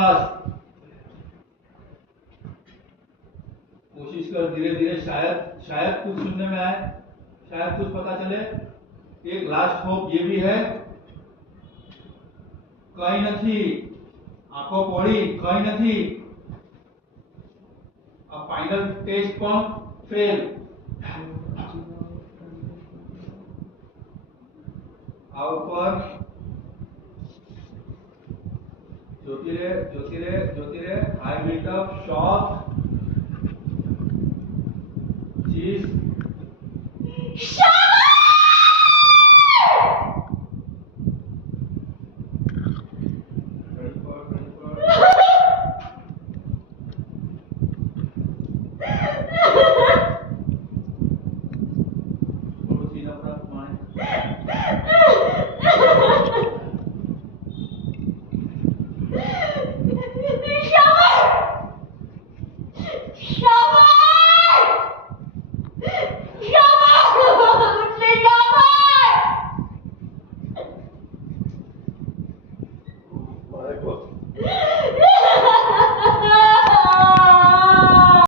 बस कोशिश कर, धीरे धीरे, शायद शायद कुछ सुनने में आए, शायद कुछ पता चले। एक लास्ट होप ये भी है, कहीं नहीं, आंखों पड़ी कहीं नहीं, अब फाइनल टेस्ट पण फेल। आओ पर ज्योतिरे ज्योतिरे ज्योतिरे आई मीट अप शॉप चीज My God.